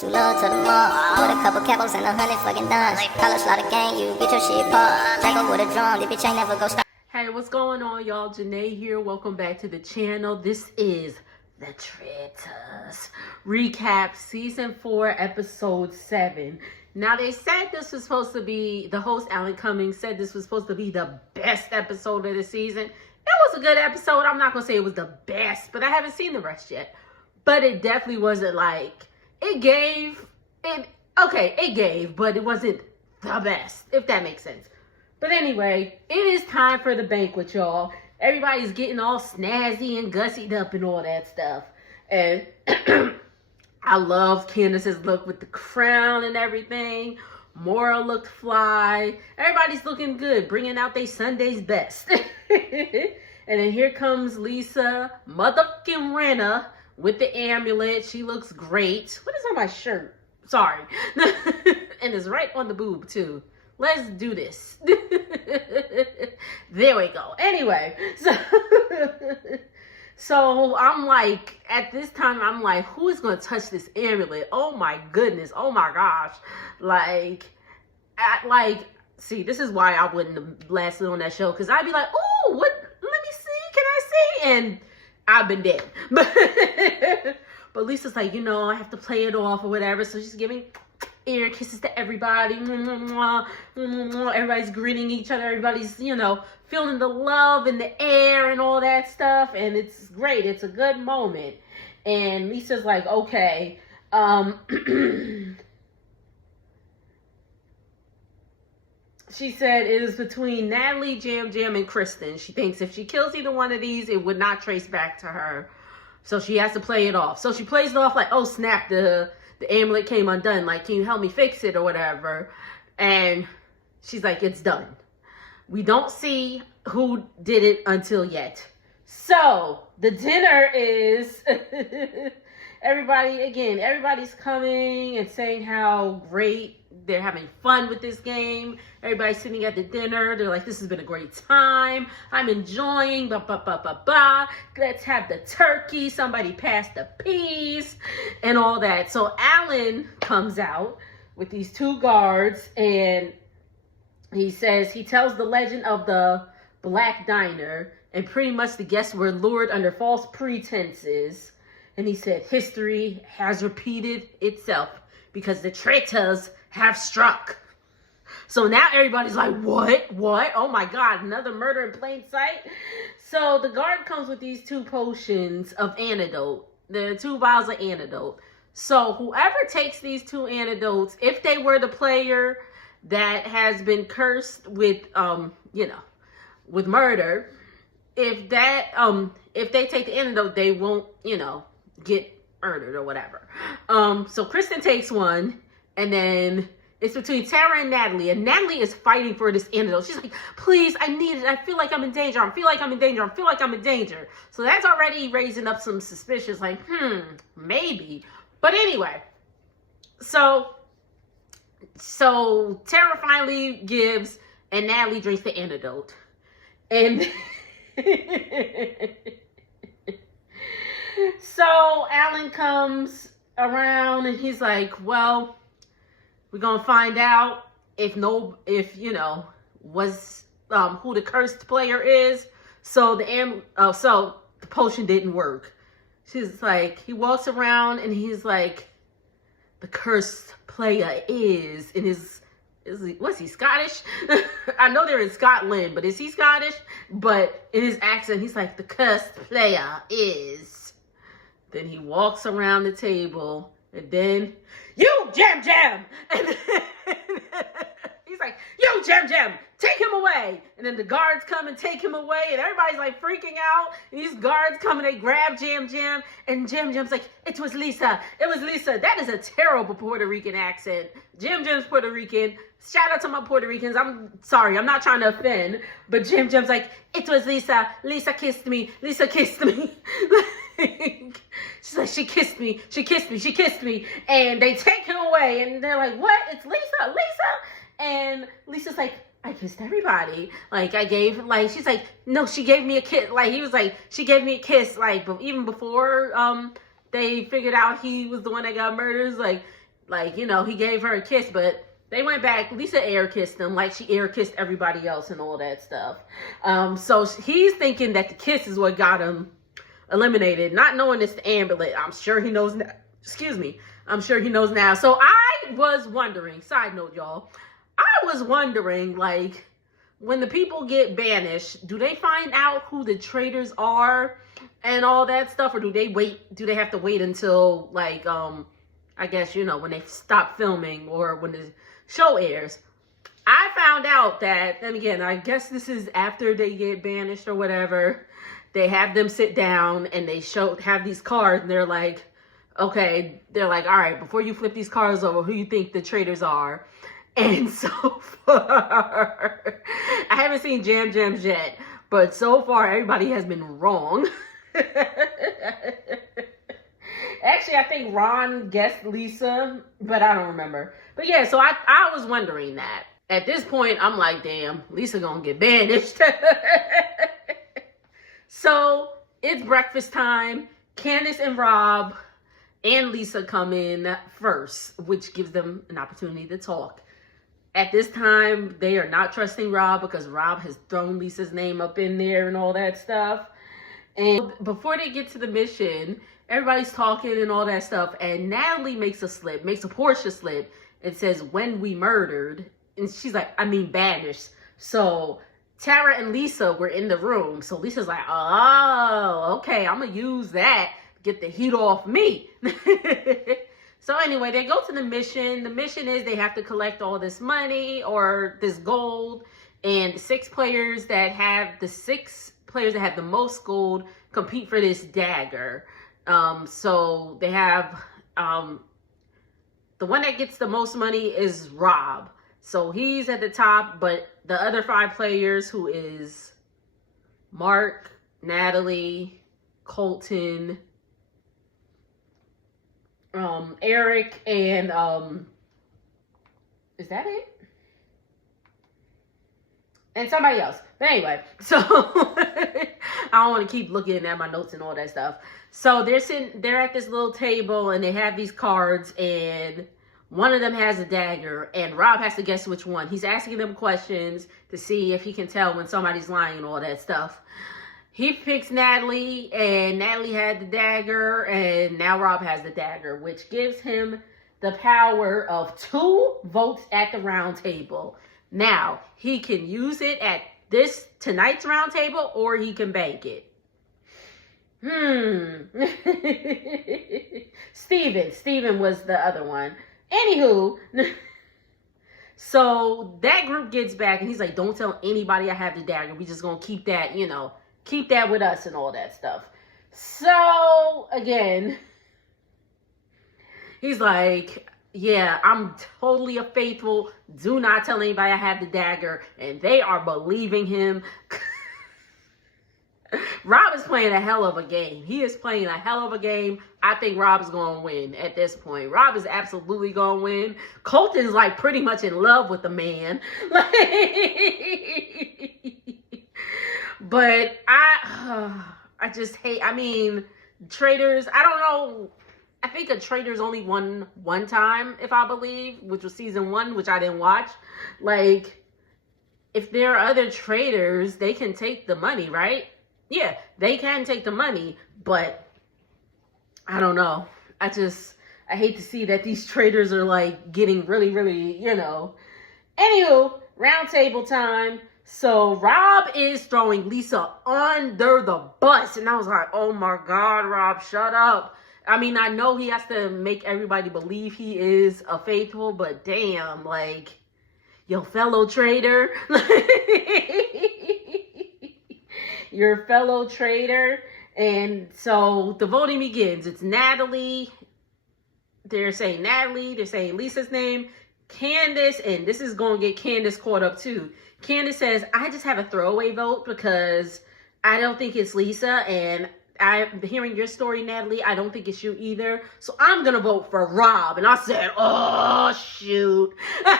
Too low to the mall, with a couple capos and 100 fucking dimes. College slaughter gang, you get your shit popped. Jack up with a drum, the bitch ain't never go stop. Hey, what's going on, y'all? Janae here. Welcome back to the channel. This is the Traitors recap, season 4, episode 7. Now, they said this was supposed to be, the host Alan Cummings said this was supposed to be the best episode of the season. It was a good episode. I'm not gonna say it was the best, but I haven't seen the rest yet. But it definitely wasn't like, it gave, but it wasn't the best, if that makes sense. But anyway, it is time for the banquet, y'all. Everybody's getting all snazzy and gussied up and all that stuff. And I love Candace's look with the crown and everything. Maura looked fly. Everybody's looking good, bringing out their Sunday's best. And then here comes Lisa, motherfucking Renna, with the amulet. She looks great. What is on my shirt? Sorry. And it's right on the boob, too. Let's do this. There we go. Anyway, so I'm like, at this time, I'm like, who is going to touch this amulet? Oh my goodness. Oh my gosh. See, this is why I wouldn't have lasted on that show. Because I'd be like, oh, what? Let me see. Can I see? And I've been dead. But Lisa's like, you know, I have to play it off or whatever. So she's giving ear kisses to everybody. Everybody's greeting each other. Everybody's, you know, feeling the love in the air and all that stuff. And it's great. It's a good moment. And Lisa's like, okay, she said it is between Natalie, Jam Jam, and Kristen. She thinks if she kills either one of these, it would not trace back to her. So she has to play it off. So she plays it off like, oh, snap, the amulet came undone. Like, can you help me fix it or whatever? And she's like, it's done. We don't see who did it until yet. So the dinner is everybody's coming and saying how great they're having fun with this game. Everybody's sitting at the dinner. They're like, this has been a great time. I'm enjoying, Let's have the turkey. Somebody pass the peas and all that. So Alan comes out with these two guards and he tells the legend of the Black Diner, and pretty much the guests were lured under false pretenses. And he said, history has repeated itself because the traitors have struck. So now everybody's like, what? Oh my God, another murder in plain sight? So the guard comes with these 2 potions of antidote. The 2 vials of antidote. So whoever takes these 2 antidotes, if they were the player that has been cursed with, with murder, if they take the antidote, they won't, get murdered or whatever. So Kristen takes one, and then it's between Tara and Natalie is fighting for this antidote. She's like, please, I need it. I feel like I'm in danger. I feel like I'm in danger. So that's already raising up some suspicions, like, maybe. But anyway, so Tara finally gives, and Natalie drinks the antidote. And so Alan comes around and he's like, well, we're gonna find out who the cursed player is. So the potion didn't work. She's like, he walks around and he's like, the cursed player is in his, was he Scottish? I know they're in Scotland, but is he Scottish? But in his accent, he's like, the cursed player is. Then he walks around the table, and then, you, Jam Jam! And then he's like, you, Jam Jam, take him away! And then the guards come and take him away, and everybody's like freaking out. And these guards come and they grab Jam Jam, and Jam Jam's like, it was Lisa. That is a terrible Puerto Rican accent. Jam Jam's Puerto Rican. Shout out to my Puerto Ricans. I'm sorry, I'm not trying to offend, but Jam Jam's like, it was Lisa. Lisa kissed me. She's like, she kissed me. And they take him away, and they're like, what? It's Lisa. And Lisa's like, I kissed everybody. Like, she's like, no, she gave me a kiss. Like, he was like, she gave me a kiss. Like, but even before they figured out he was the one that got murdered, like, Like, you know, he gave her a kiss, but they went back. Lisa air kissed him like she air kissed everybody else and all that stuff. So he's thinking that the kiss is what got him eliminated, not knowing it's the amulet. I'm sure he knows now. Excuse me. I'm sure he knows now. So I was wondering, side note, y'all, I was wondering, like, when the people get banished, do they find out who the traitors are and all that stuff? Or do they have to wait until, like, I guess, you know, when they stop filming or when the show airs? I found out that, and again, I guess this is after they get banished or whatever, they have them sit down and they have these cards and they're like, okay, they're like, all right, before you flip these cards over, who you think the traitors are? And so far, I haven't seen Jam Jams yet, but so far everybody has been wrong. Actually, I think Ron guessed Lisa, but I don't remember. But yeah, so I was wondering that. At this point, I'm like, damn, Lisa gonna get banished. So it's breakfast time. Candace and Rob and Lisa come in first, which gives them an opportunity to talk. At this time, they are not trusting Rob because Rob has thrown Lisa's name up in there and all that stuff. And before they get to the mission, everybody's talking and all that stuff. And Natalie makes a Portia slip and says, when we murdered. And she's like, I mean, banished. So Tara and Lisa were in the room. So Lisa's like, oh, okay, I'm going to use that to get the heat off me. So anyway, they go to the mission. The mission is they have to collect all this money or this gold. And the six players that have the most gold compete for this dagger. So they have, the one that gets the most money is Rob. So he's at the top, but the other 5 players, who is Mark, Natalie, Colton, Eric, and is that it? And somebody else. But anyway, so I don't want to keep looking at my notes and all that stuff. So they're at this little table and they have these cards and one of them has a dagger and Rob has to guess which one. He's asking them questions to see if he can tell when somebody's lying and all that stuff. He picks Natalie and Natalie had the dagger and now Rob has the dagger, which gives him the power of 2 votes at the round table. Now, he can use it at tonight's round table or he can bank it. Steven was the other one. Anywho, so that group gets back and he's like, don't tell anybody I have the dagger. We just gonna keep that, keep that with us and all that stuff. So again, he's like, yeah, I'm totally a faithful. Do not tell anybody I have the dagger. And they are believing him. Rob is playing a hell of a game. He is playing a hell of a game. I think Rob is going to win at this point. Rob is absolutely going to win. Colton's like pretty much in love with the man. But I just hate, Traitors, I don't know. I think a Traitors only won one time, if I believe, which was season 1, which I didn't watch. Like, if there are other Traitors, they can take the money, right? Yeah, they can take the money, but I don't know. I hate to see that these Traitors are like getting really, really, Anywho, round table time. So Rob is throwing Lisa under the bus. And I was like, oh my God, Rob, shut up. I know he has to make everybody believe he is a faithful, but damn, like, your fellow traitor. Your fellow traitor. And so the voting begins. It's Natalie. They're saying Natalie. They're saying Lisa's name. Candace. And this is going to get Candace caught up too. Candace says, I just have a throwaway vote because I don't think it's Lisa. And I'm hearing your story, Natalie. I don't think it's you either. So I'm going to vote for Rob. And I said, oh, shoot. I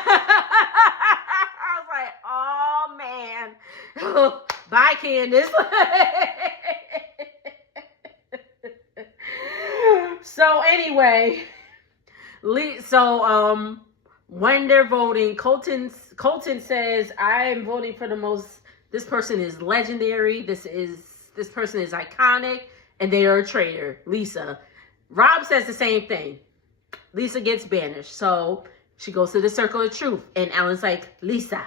was like, oh, man. Bye, Candace. So anyway, So when they're voting, Colton says, I am voting for the most, this person is legendary, this person is iconic, and they are a traitor, Lisa. Rob says the same thing. Lisa gets banished. So she goes to the circle of truth. And Alan's like, Lisa,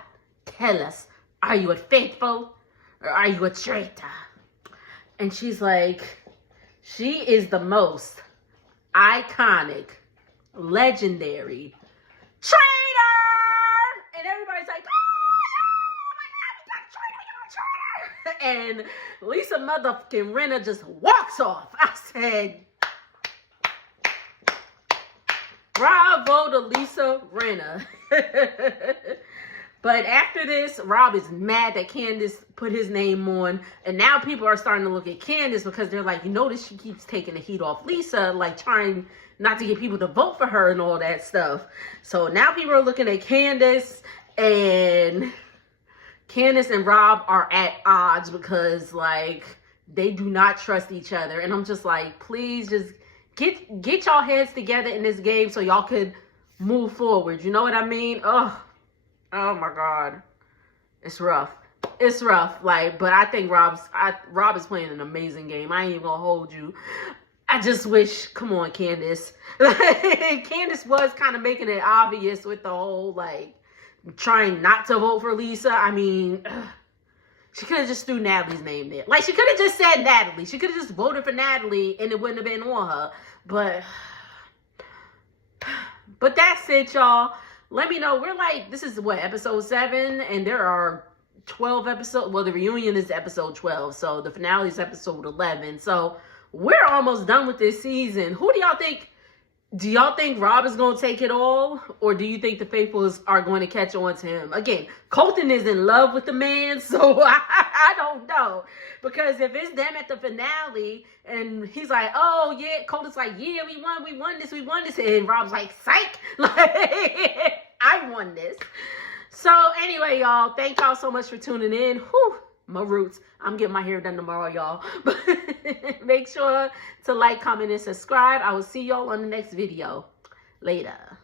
tell us, are you a faithful or are you a traitor? And she's like, she is the most iconic, legendary traitor. And everybody's like, oh my God, you're a traitor. And Lisa motherfucking Rinna just walks off. I said, bravo to Lisa Rinna. But after this, Rob is mad that Candace put his name on. And now people are starting to look at Candace because they're like, you notice she keeps taking the heat off Lisa, like trying not to get people to vote for her and all that stuff. So now people are looking at Candace, and Candace and Rob are at odds because, like, they do not trust each other. And I'm just like, please just get y'all heads together in this game so y'all could move forward. You know what I mean? Oh my God. It's rough. It's rough. Like, but I think Rob is playing an amazing game. I ain't even gonna hold you. I just wish, come on, Candace. Candace was kind of making it obvious with the whole, like, trying not to vote for Lisa. I mean, she could have just threw Natalie's name there. Like, she could have just said Natalie. She could have just voted for Natalie and it wouldn't have been on her. But that's it, y'all. Let me know. We're like, this is what, episode 7? And there are 12 episodes. Well, the reunion is episode 12. So the finale is episode 11. So we're almost done with this season. Who do y'all think? Do y'all think Rob is going to take it all? Or do you think the faithfuls are going to catch on to him? Again, Colton is in love with the man, so I don't know. Because if it's them at the finale, and he's like, oh, yeah, Colton's like, yeah, we won this. And Rob's like, psych, like, I won this. So anyway, y'all, thank y'all so much for tuning in. Whew, my roots. I'm getting my hair done tomorrow, y'all. But make sure to like, comment, and subscribe. I will see y'all on the next video. Later.